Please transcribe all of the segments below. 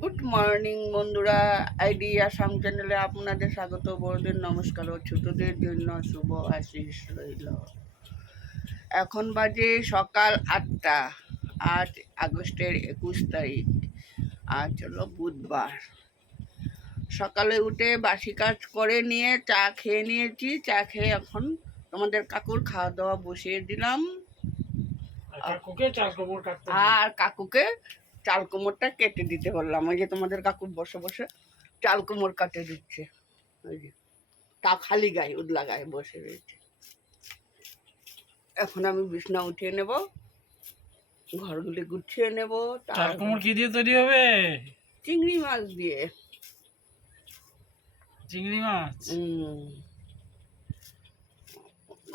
Good morning বন্ধুরা, ID Assam চ্যানেলে আপনাদের স্বাগত। বড়দের নমস্কার ও ছোটদের জন্য শুভ আশিস রইল। এখন বাজে সকাল 8টা। আজ আগস্টের 21 তারিখ। আজ হলো বুধবার। সকালে উঠে বাসি কাজ করে নিয়ে চা খেয়ে নিয়েছি। চা খেয়ে এখন তোমাদের কাকুর খাওয়া দাওয়া বসিয়ে দিলাম। আর কাকুকে চাল কুমড়টা কেটে দিতে বললাম। ওই যে তোমাদের কাকু বসে বসে চাল কুমড় কাটে দিচ্ছে। ওই যে তা খালি গায়ে উদলা গায়ে বসে রয়েছে। এখন আমি বিছনা উঠিয়ে নেব, ঘরগুলি গুছিয়ে নেব। চাল কুমড় কি দিয়ে তৈরি হবে? চিংড়ি মাছ দিয়ে। চিংড়ি মাছ।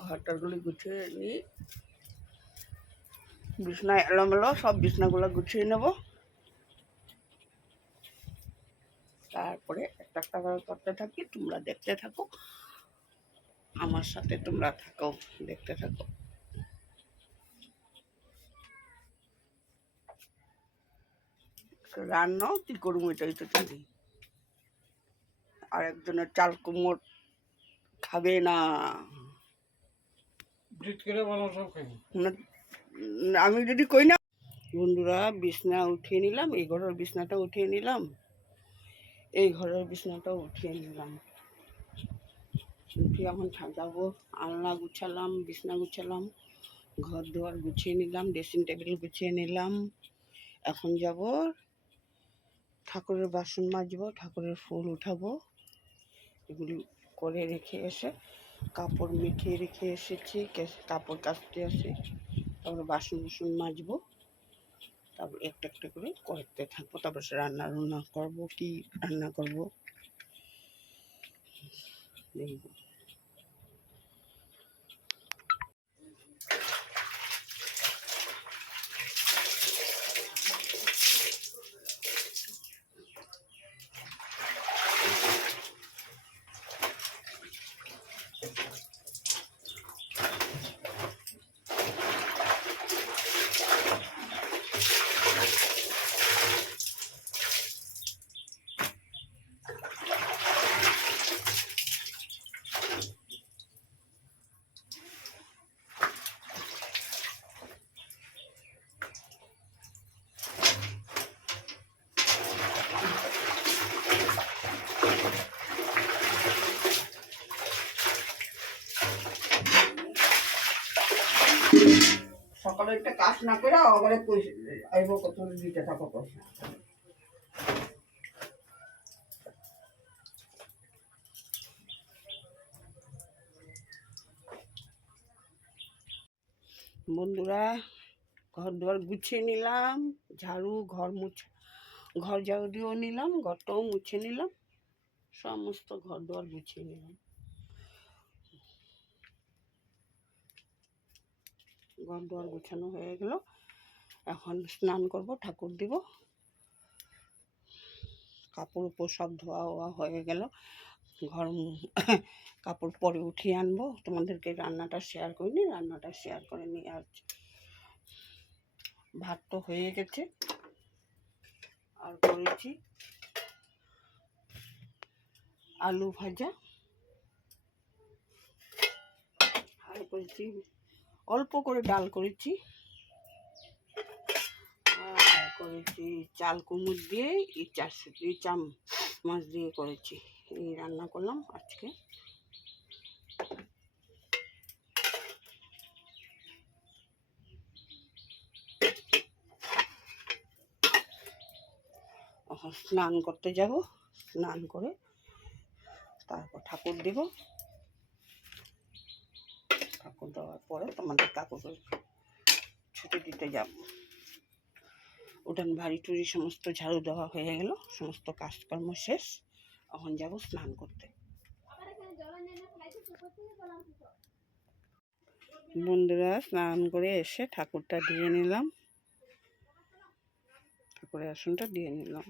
ঘরটারগুলি গুছিয়ে নিই। বিছনায় এলোমেলো সব বিছনাগুলো গুছিয়ে নেব। তারপরে একটা একটা করে করতে থাকি। তোমরা দেখতে থাকো, আমার সাথে তোমরা থাকো, দেখতে থাকো। রান্নাও কি করবো এটাই তো চিনি। আর একজনের চাল কুমড় খাবে না। আমি যদি কই না। বন্ধুরা, বিছনা উঠিয়ে নিলাম। এই ঘরের বিছনাটা উঠিয়ে নিলাম, এই ঘরের বিছনাটাও উঠিয়ে নিলাম। উঠিয়ে এখন সাজাবো। আলনা গুছালাম, বিছনা গুছালাম, ঘর দুয়ার গুছিয়ে নিলাম, ড্রেসিং টেবিল গুছিয়ে নিলাম। এখন যাব ঠাকুরের বাসন মাজবো, ঠাকুরের ফুল উঠাবো। এগুলি করে রেখে এসে কাপড় মিঠিয়ে রেখে এসেছি, কাপড় কাচতে আসে। তারপরে বাসন বাসন মাজবো। তারপর একটা একটা করে করতে থাকবো। তারপর রান্না করবো। কি রান্না করবো দেখবো। সকালে একটা কাজ না করে আবার আইব কত দিতে থাকো পয়সা। বন্ধুরা, ঘর দুয়ার গুছিয়ে নিলাম, ঝাড়ু ঘর ঝাড়ু দিয়েও নিলাম, ঘরটাও মুছে নিলাম, সমস্ত ঘর দুয়ার গুছিয়ে নিলাম। ঘর দুয়ার গুছানো হয়ে গেল। এখন স্নান করব, ঠাকুর দিব। কাপড় উপর সব ধোয়া হয়ে গেল। ঘর কাপড় পরে উঠিয়ে আনবো। তোমাদেরকে রান্নাটা শেয়ার করিনি, রান্নাটা শেয়ার করে নিয়ে আসছি। ভাত তো হয়ে গেছে। আর করেছি আলু ভাজা, আর করেছি অল্প করে ডাল করেছি, আর করেছি চাল কুমড় দিয়ে ইচা মাছ দিয়ে করেছি। এই রান্না করলাম আজকে। স্নান করতে যাব, স্নান করে তারপর ঠাকুর দিব। ঠাকুর দেওয়ার পরে তোমাদের কাকুকে ছুটি দিতে যাব। উঠান ভারী টুরি সমস্ত ঝাড়ু দেওয়া হয়ে গেল, সমস্ত কাজকর্ম শেষ। এখন যাব স্নান করতে। বন্ধুরা, স্নান করে এসে ঠাকুরটা দিয়ে নিলাম, ঠাকুরের আসনটা দিয়ে নিলাম।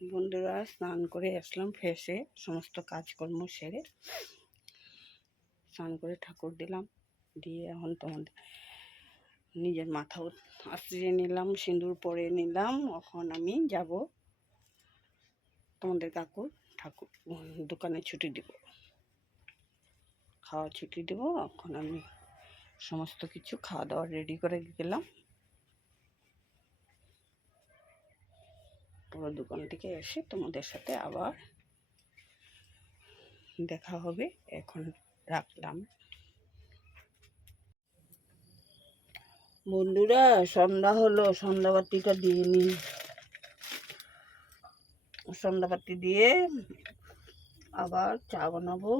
বন্ধুরা, স্নান করে আসলাম, ফ্রেশে সমস্ত কাজকর্ম সেরে স্নান করে ঠাকুর দিলাম, দিয়ে এখন তোমাদের নিজের মাথাও আশ্রিয়ে নিলাম, সিঁদুর পরে নিলাম। এখন আমি যাব তোমাদের কাকুর ঠাকুর দোকানে ছুটি দিব, খাওয়া ছুটি দেব। এখন আমি সমস্ত কিছু খাওয়া দাওয়া রেডি করে গেলাম। পুরো দোকান থেকে এসে তোমাদের সাথে আবার দেখা হবে। এখন রাখলাম। বন্ধুরা, সন্ধ্যা হলো, সন্ধ্যাবাতিটা দিয়ে নিই। সন্ধ্যাবাতি দিয়ে আবার চা বানাবো।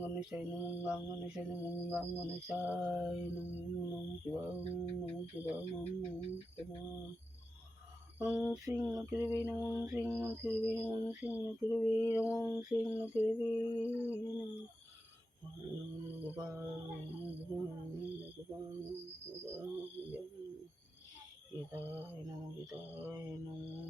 গণেশায় নমঃ, গণেশায় নমঃ, গণেশায় নমঃ, নমঃ শিবায়, নমঃ শিবায়, নমঃ শিবায়। ওম শ্রী নকৃবে নমঃ, শ্রী নকৃবে নমঃ, শ্রী নকৃবে নমঃ, শ্রী নকৃবে নমঃ। গীতায় নমঃ, গীতায় নমঃ,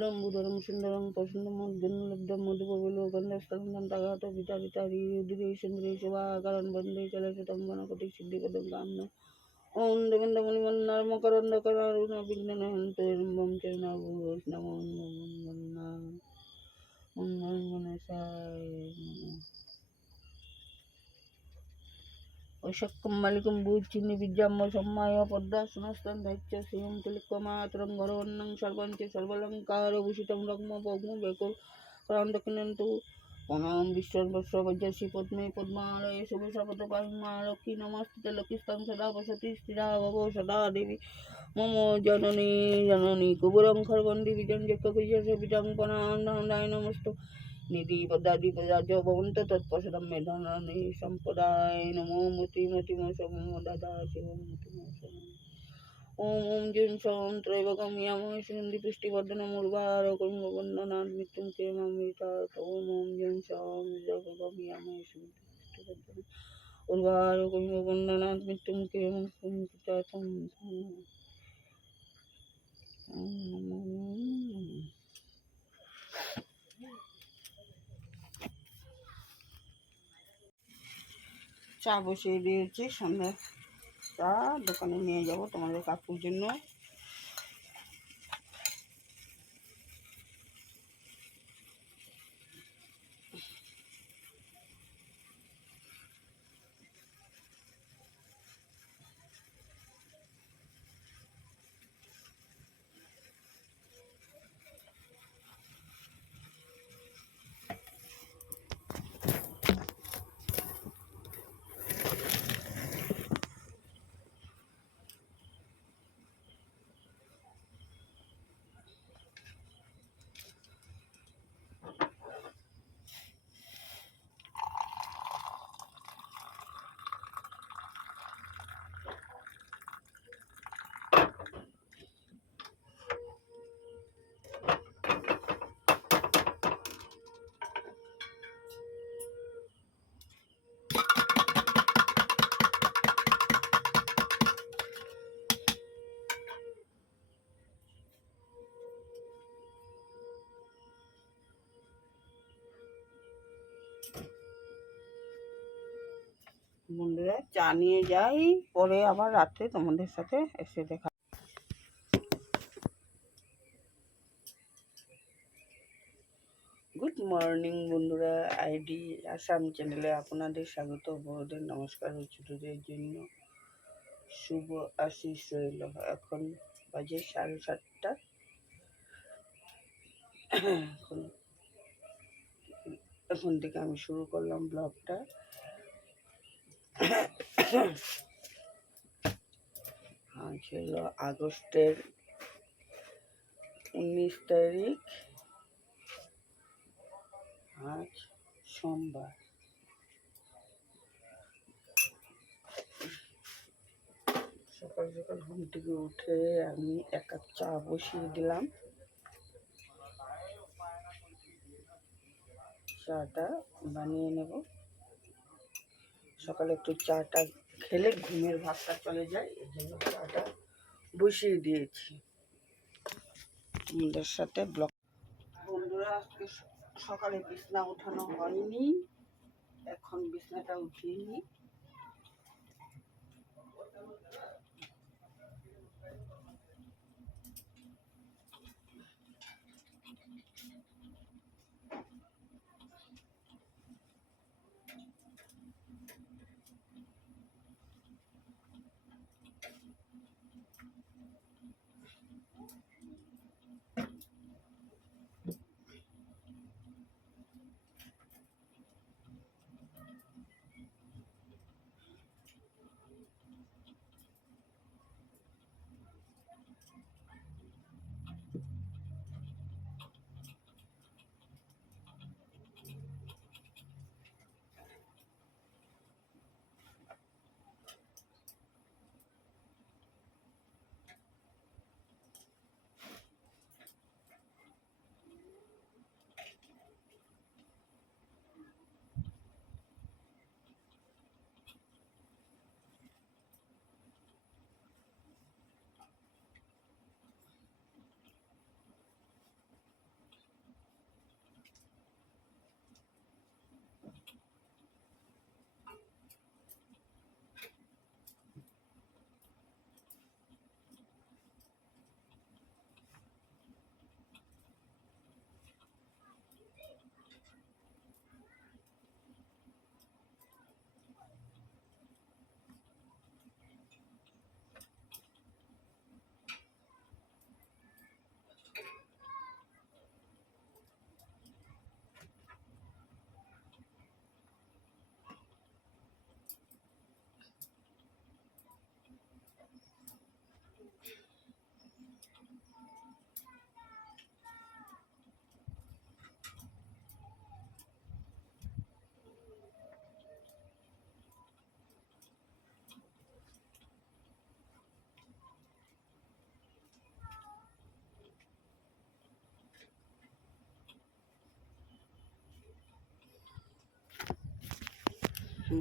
লম্বুদরম সুন্দরম প্রসন্নম লব্ধম মধুপবিলোকন্ডস্থলম তাগাত বিতারিতারি উদিরে সুন্দরে শোভাকারণ বন্দে চলসতম গণপতি সিদ্ধিপদম কাম্য ওম দেবেন্দ্রমণিমন্নার মকরন্দকরারুণ বিঘ্নহন্তু এরম্বম চরণাভূষ নমো নমো গণেশায় নমঃ। ঐশক্যম মালিকম ভূচিন্নি বিদ্যাম্ব সম্মায় পদ্মাসনস্তন ধাচ্য শ্রিয়ং তুলিক্যমাতরং গরবর্ণং সর্বঞ্চ সর্বালঙ্কার ভূষিতং রগ্ম পগ্ম বেকুল দক্ষিণন্তু প্রণাম বিশ্বর্বস্ব বৈজসী পদ্মে পদ্মালয়ে শুভ শপথ পাহি মা লক্ষ্মী নমস্তে লক্ষ্মীস্তং সদা বসতি স্থিরা ভব সদা দেবী মম জননী জননী কুবুরং খর্বন্দি বিজং যক্ষ বিজং পনায় নমস্ত নিধি পদাদি পদার্য ভবন্ত তৎপশদম মেধানী সম্পদায় নমো মতি মতিম সমম দাদা শিবম মতিম ওম ওম জিন সম ত্রৈবকম ইয়ামহে সুনন্দি পুষ্টিবর্ধনম উর্বারকম বন্দনাথ মৃত্যুম কেমামৃতা ওম ওম জিন সম ত্রৈবকম ইয়ামহে সুনন্দি পুষ্টিবর্ধনম উর্বারকম বন্দনাথ মৃত্যুম কেমামৃতা ওম নমো। চা বসিয়ে দিয়েছি, সন্ধ্যা চা দোকানে নিয়ে যাব তোমাদের কাকুর জন্য। বন্ধুরা, চা নিয়ে যাই, পরে আবার রাত্রে তোমাদের সাথে এসে দেখা। গুড মর্নিং বন্ধুরা, আইডি আসাম চ্যানেলে আপনাদের স্বাগত, বড়দের নমস্কার ও ছোটদের জন্য শুভ আশিস রইল। এখন বাজে 7:30। এখন এখন থেকে আমি শুরু করলাম ব্লগটা। আজ হলো আগস্টের 19 তারিখ। আজ সোমবার। সকাল সকাল ঘুম থেকে উঠে আমি 1 কাপ চা বসিয়ে দিলাম। চাটা বানিয়ে নেব। সকালে একটু চাটা খেলে ঘুমের ভাবটা চলে যায়, এই জন্য চাটা বসিয়ে দিয়েছি। আমাদের সাথে ব্লগ বন্ধুরা, আজকে সকালে বিছনা উঠানো হয়নি, এখন বিছনাটা উঠিয়ে নিই।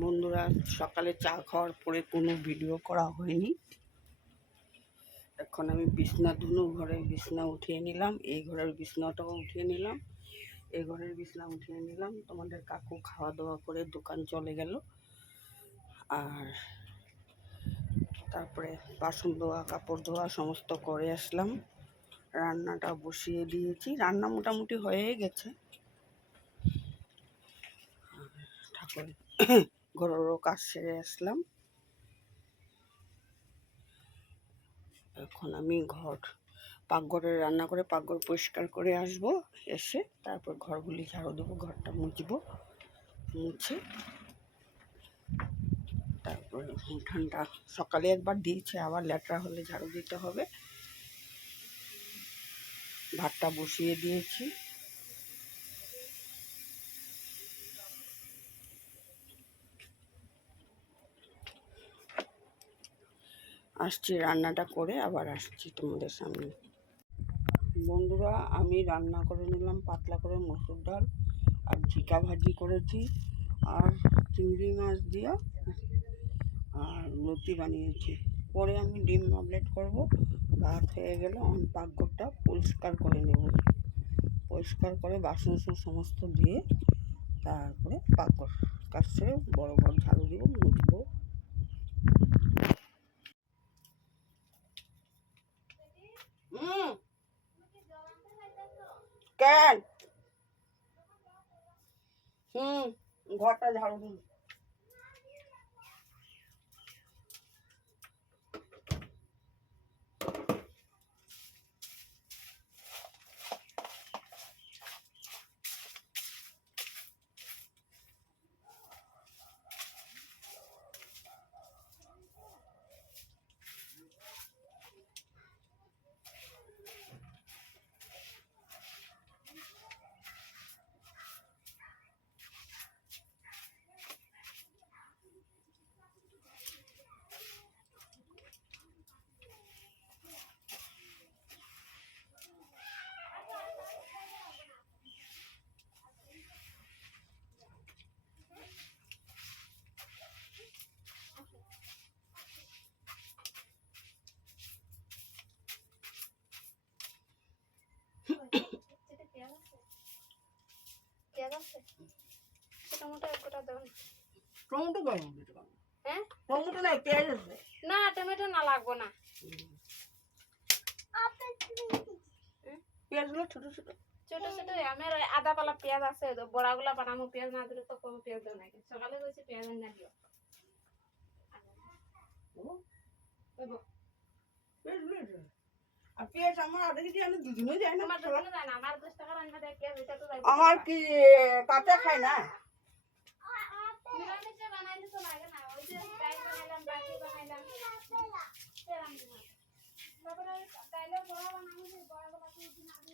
বন্ধুরা, সকালে চা খাওয়ার পরে কোনো ভিডিও করা হয়নি। এখন আমি বিছনা ধুনো ঘরের বিছনা উঠিয়ে নিলাম, এই ঘরের বিছনাটাও উঠিয়ে নিলাম, এই ঘরের বিছনা উঠিয়ে নিলাম। তোমাদের কাকু খাওয়া দাওয়া করে দোকান চলে গেল। আর তারপরে বাসন ধোয়া কাপড় ধোয়া সমস্ত করে আসলাম। রান্নাটা বসিয়ে দিয়েছি, রান্না মোটামুটি হয়ে গেছে। ঠাকুর ঘরেরও কাজ সেরে আসলাম। এখন আমি পাকঘরে রান্না করে পাকঘর পরিষ্কার করে আসব। এসে তারপর ঘরগুলি ঝাড়ু দেবো, ঘরটা মুছবো, মুছে তারপর উঠানটা সকালে একবার দিয়েছে, আবার ল্যাটরা হলে ঝাড়ু দিতে হবে। ভাতটা বসিয়ে দিয়েছি। আসছি, রান্নাটা করে আবার আসছি তোমাদের সামনে। বন্ধুরা, আমি রান্না করে নিলাম পাতলা করে মসুর ডাল আর ঝিকা ভাজি করেছি, আর চিংড়ি মাছ দিয়ে আর লতি বানিয়েছি। পরে আমি ডিম অমলেট করব। ভাত হয়ে গেলে আমি পাকঘরটা পরিষ্কার করে নেব, পরিষ্কার করে বাসন সমস্ত দিয়ে তারপরে পাকঘর কাজ সেরে বড় ঘর ঝাড়ু দিব, মুছবো। কেন ঘরটা ঝাড়ু দিন। আছে টমেটো এক গোটা দাও টমেটো গরম দিতে পারবো হ্যাঁ টমেটো নাই পেঁয়াজ আছে না টমেটো না লাগবো না পেঁয়াজগুলো ছোট ছোট ছোট ছোট আমার ওই আধা পালা পেঁয়াজ আছে বড়াগুলা বানামো পেঁয়াজ না দিলে তো কম পেঁয়াজ দেও নাকি সকালে কইছে পেঁয়াজ না দিও পেঁয়াজগুলো আছে। আর পেঁয়াজ আমার আধা কেজি আনে দুদিনও যায় না তোমার দোকানে যায় না আমার 10 টাকা রান্না দেয় পেঁয়াজ এটা তো যাইবে আমার কি কাঁচা খায় না নিরামিষে বানাইলে তো লাগে না ওই যে ডাল বানাইলাম বাটি বানাইলাম তারপরে ডাইলে বড়া বানাবো যে বড়াগুলা তো দিন আগে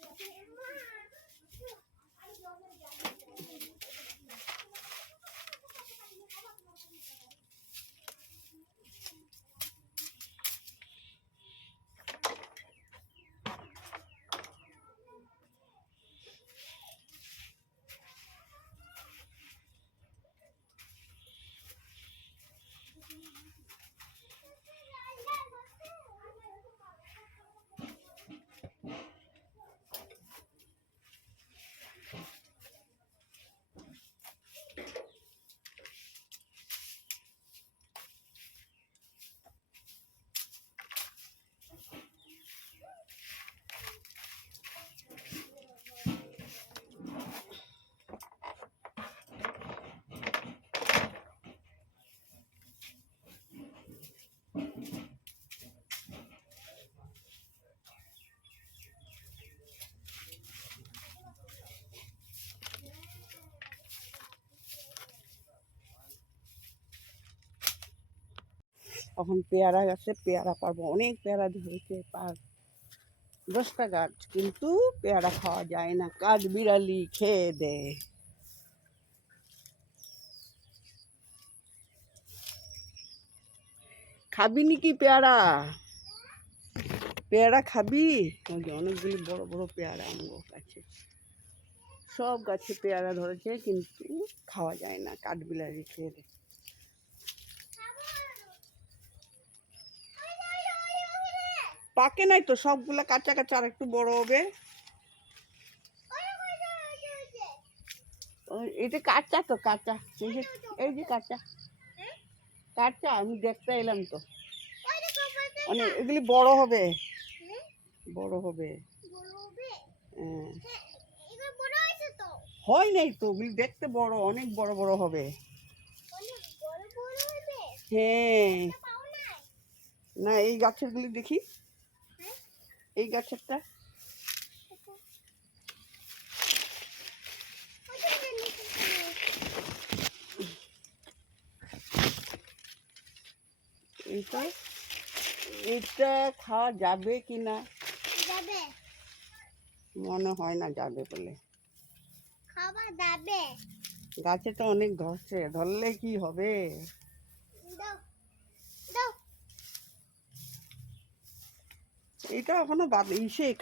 এখন পেয়ারা গাছে পেয়ারা পারবো অনেক পেয়ারা ধরেছে 10টা গাছ কিন্তু পেয়ারা খাওয়া যায় না কাঠ বিড়ালি খেয়ে দেয় খাবি নাকি পেয়ারা পেয়ারা খাবি ওই যে অনেকগুলি বড় বড় পেয়ারা আমার গাছে সব গাছে পেয়ারা ধরেছে কিন্তু খাওয়া যায় না কাঠ বিড়ালি খেয়ে দেয় পাকে নাই তো সবগুলা কাঁচা কাঁচা আর একটু বড় হবে এটা কাঁচা তো কাঁচা এই যে কাঁচা কাঁচা আমি দেখতে এলাম তো মানে এগুলি বড় হবে বড় হবে হ্যাঁ হয় নাই তো ওগুলি দেখতে বড় অনেক বড় বড় হবে হ্যাঁ না এই গাছের গুলি দেখি এই গাছেরটা এটা এটা খাওয়া যাবে কি না মনে হয় না যাবে বলে খাওয়া যাবে গাছে তো অনেক ধরছে ধরলে কি হবে দাও দাও এটা এখনো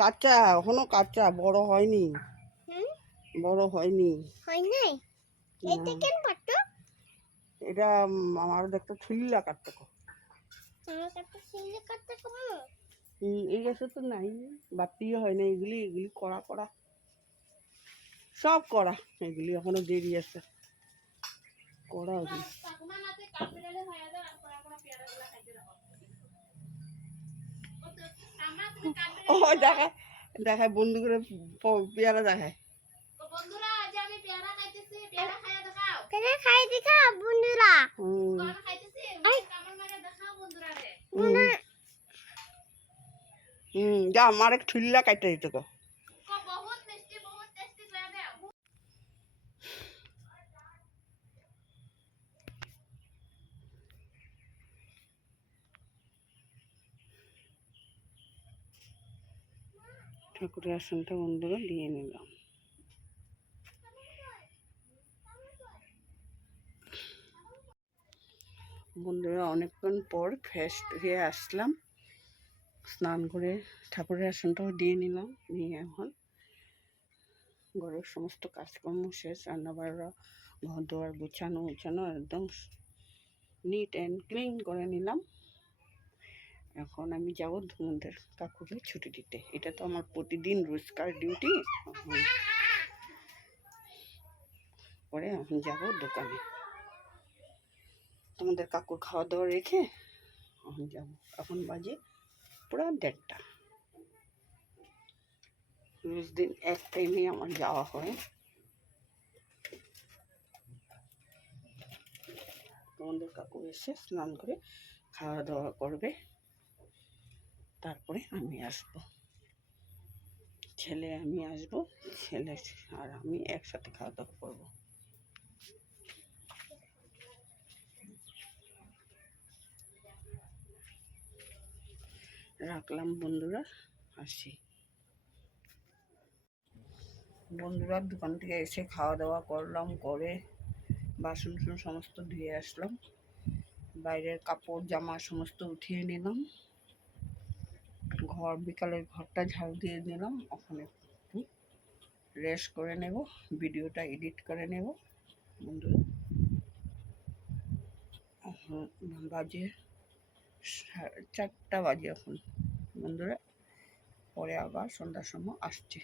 কাঁচা এখনো কাঁচা বড় হয়নি বড় হয়নি হয় নাই এটা কেন পাটো এটা আমার দেখতে ছুল্লা কাটতে আমার কাছে ছিলে কাটতে কম এই গাছে তো নাই বাতিও হয় না এগুলি এগুলি করা করা সব করা এগুলি এখনো দেরি আছে করা ওগুলি কাকুমা নাতে কাপড়ালে হয়ে যায় আর করা করা পেয়ারাগুলা খাইতে রাখো আমরা তুমি কাটবে ও দেখায় দেখায় বন্ধু করে পেয়ারা দেখায় তো বন্ধুরা আজ আমি পেয়ারা খাইতেছি পেয়ারা খাইয়া দেখাও পেয়ারা খাই দেখাও বন্ধুরা কোন খাইতেছি কামড় মারে দেখাও বন্ধুরা রে যা আমার এক ছুল্লা কাটতে দিতে তো বহুত টেস্টি করে দাও ঠাকুরের আসনটা বন্ধুরা দিয়ে নিলাম বন্ধুরা অনেকক্ষণ পর ফ্রেশ হয়ে আসলাম স্নান করে ঠাকুরের আসনটাও দিয়ে নিলাম নিয়ে এখন ঘরের সমস্ত কাজকর্ম শেষ রান্নাবাড়া ঘর দোয়ার গুছানো একদম নিট অ্যান্ড ক্লিন করে নিলাম এখন আমি যাব ধুমুদের কাকুকে ছুটি দিতে এটা তো আমার প্রতিদিন রোজকার ডিউটি তারপরে আমি যাব দোকানে, তোমাদের কাকুর খাওয়া দাওয়া রেখে আমি যাব। এখন বাজে পুরো 1:30। রোজ দিন এক টাইমে আমার যাওয়া হয়। তোমাদের কাকু এসে স্নান করে খাওয়া দাওয়া করবে, তারপরে আমি আসবো। আমি আসবো, ছেলে আর আমি একসাথে খাওয়া দাওয়া করবো। রাখলাম বন্ধুরা, আসি। বন্ধুরা দোকান থেকে এসে খাওয়া দাওয়া করলাম, করে বাসন সমস্ত ধুয়ে আসলাম, বাইরের কাপড় জামা সমস্ত উঠিয়ে নিলাম, বিকালের ঘরটা ঝাড়ু দিয়ে নিলাম। ওখানে একটু রেস্ট করে নেব, ভিডিওটা এডিট করে নেব। বন্ধুরা এখন বাজে 4টা বাজে এখন। বন্ধুরা পরে আবার সন্ধ্যার সময় আসছে।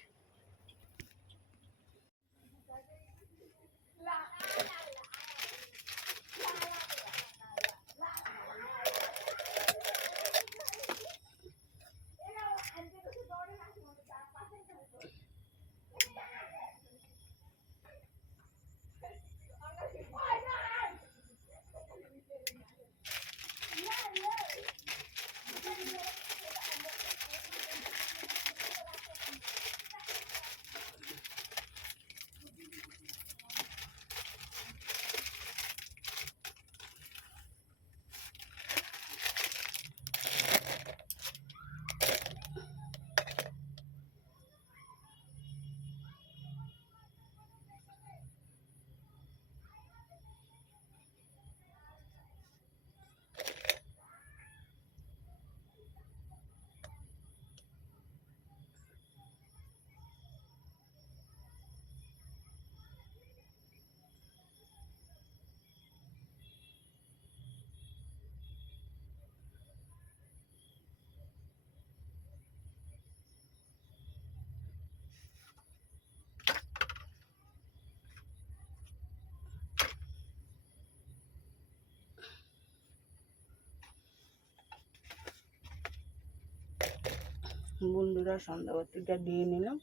বন্ধুরা সন্ধ্যাবাতিটা দিয়ে নিলাম,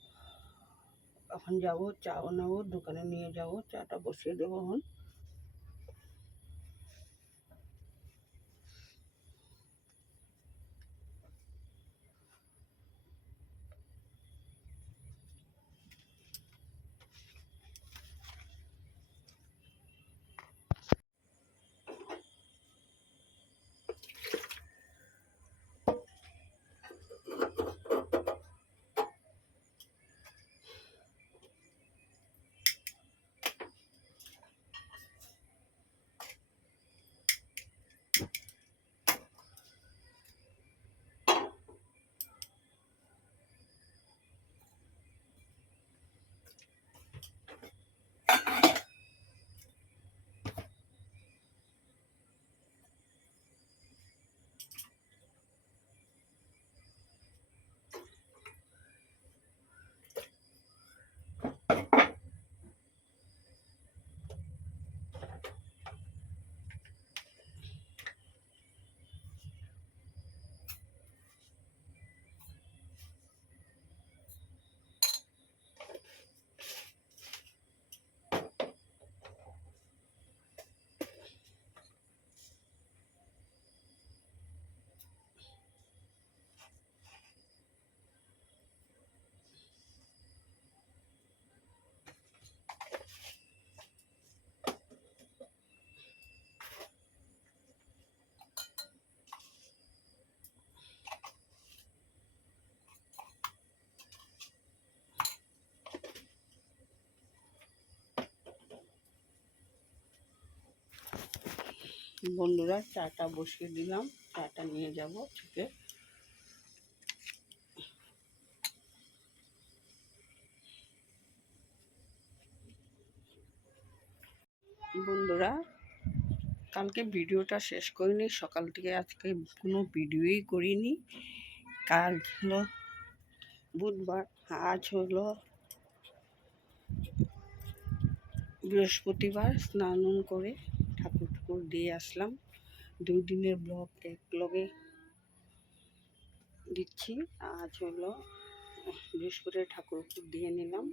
এখন যাব চা বানাবো, দোকানে নিয়ে যাব, চাটা বসিয়ে দেবো। এখন বন্ধুরা চাটা বসিয়ে দিলাম, চাটা নিয়ে যাব থেকে। বন্ধুরা কালকে ভিডিওটা শেষ করিনি, সকাল থেকে আজকে কোনো ভিডিওই করিনি। কাল হলো বুধবার, আজ হলো বৃহস্পতিবার স্নান করে ঠাকুর ঠাকুর দিয়ে আসলাম। 2 দিনের ব্লগ একলগে দিচ্ছি। আজ হলো বৃহস্পতিবার ঠাকুর দিয়ে নিলাম,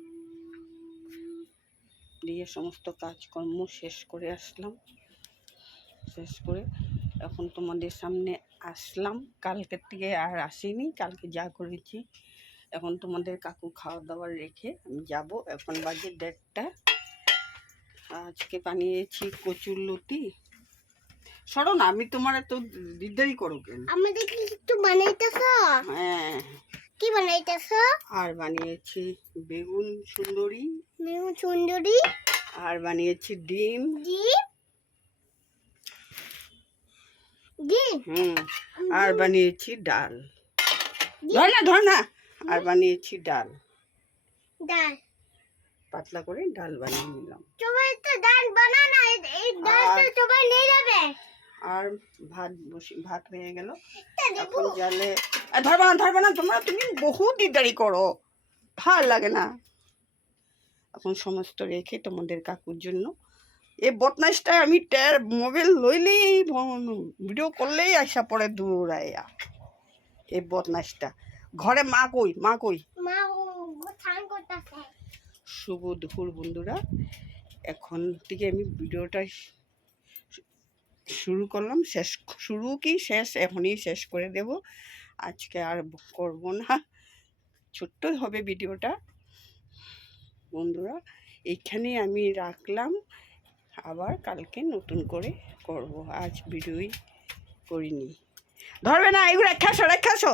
দিয়ে সমস্ত কাজকর্ম শেষ করে আসলাম। শেষ করে এখন তোমাদের সামনে আসলাম। কালকের থেকে আর আসিনি, কালকে যা করেছি। এখন তোমাদের কাকু খাওয়া দাওয়া রেখে আমি যাব। এখন বাজে 1:30। আজকে বানিয়েছি কচুর লতি। সরো না, আমি তোমার এত দিদারি করো কেন? আমাদের কি একটু বানাইতেছো? হ্যাঁ। কি বানাইতেছো? আর বানিয়েছি বেগুন সুন্দরী, মেরু সুন্দরী, আর বানিয়েছি ডিম। ডিম, আর বানিয়েছি ডাল। ধর না। আর বানিয়েছি ডাল, ডাল। পাতলা করে ডাল বানিয়ে নিলাম। সবাই তো ডাল বানানা, এই ডালটা সবাই নিয়ে যাবে। আর ভাত হয়ে গেল। দেবো। এখন জালে ধরবা না তোমরা, তুমি বহুত দিদারি করো, ভাল লাগে না। এখন সমস্ত রেখে তোমাদের কাকুর জন্য এই বদমাইশটা আমি মোবাইল লইলেই ভিডিও করলেই আসা পড়ে দূর আয়া। এই বদমাইশটা ঘরে মা কই মা স্নান করতেছে। শুভ দুপুর বন্ধুরা, এখন থেকে আমি ভিডিওটা শুরু করলাম। শুরু কি শেষ এখনই শেষ করে দেব। আজকে আর করব না, ছোট্ট হবে ভিডিওটা বন্ধুরা। এইখানে আমি রাখলাম, আবার কালকে নতুন করে করব। আজ ভিডিওই করিনি। ধরবে না, এগুলো রেখাসো।